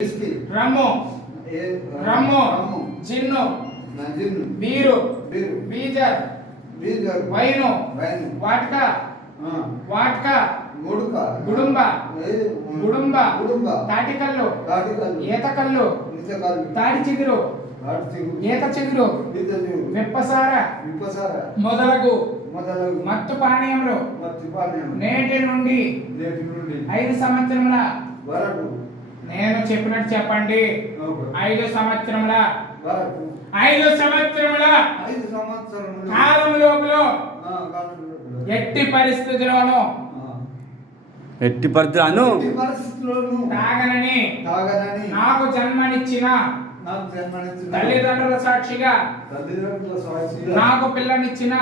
రమ్ము rum gin beer బీజర్ wine vodka vodka గుడుంబ గుడుంబ తాటికల్లు ఈతకల్లు తాడి చిగురు ఈత చిగురు విప్పసార మొదలగు మత్తు పానీయములు నేటి నుండి 5 సంవత్సరముల నేను చెప్పినట్టు చెప్పండి. 5 సంవత్సరముల 5 సంవత్సరముల కాలం లోపల ఎట్టి పరిస్థితుల్లోనూ తాగనని నాకు జన్మనిచ్చిన తల్లిదండ్రుల సాక్షిగా నాకు పిల్లనిచ్చిన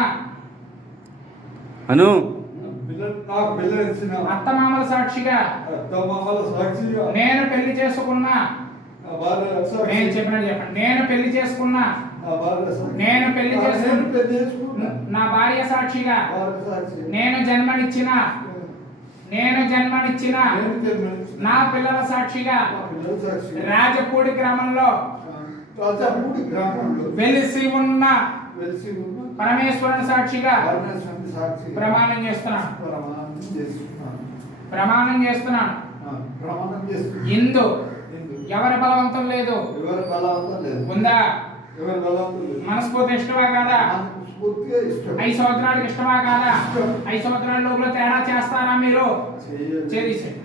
అత్తమామల సాక్షిగా నేను పెళ్లి చేసుకున్నా నేను చెప్పినట్టు చెప్పండి. నేను పెళ్లి చేసుకున్నా నా భార్య సాక్షిగా నేను జన్మనిచ్చిన నా పిల్లల సాక్షిగా రాజపూడి గ్రామంలో వెలిసి ఉన్న పరమేశ్వరుని సాక్షిగా ప్రమాణం చేస్తున్నాను. ఇందు ఎవరి బలవంతం లేదు. ఉందా? మనస్ఫూర్తి ఇష్టమా కాదా? 5 సంవత్సరాలకు ఇష్టమా కాదా? 5 సంవత్సరాల లోపల తేడా చేస్తారా మీరు? చేసేయండి.